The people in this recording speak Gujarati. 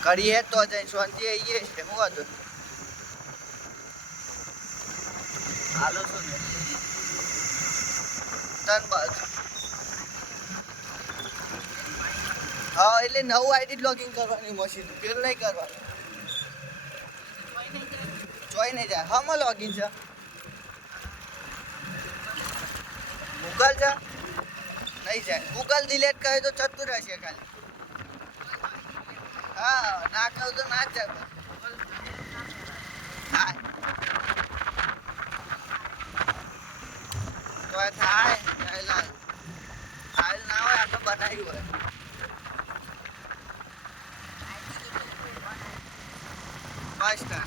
કરીએ તો જઈ શાંતિ આવીએ છે હું હતું હાલો શું ને તન બાજુ હા એટલે નવું આઈડી લોગિંગ કરવાની મશીન પેલું નહીં કરવાનું જોઈ નહીં જાય હા લોગિન છે ગૂગલ છે નહીં જાય ગૂગલ ડિલેટ કરે તો જતું રહેશે ખાલી હા ના કહું તો ના જ જાય થાય તો થાય થાય ના હોય આપણે બનાવ્યું હોય બસ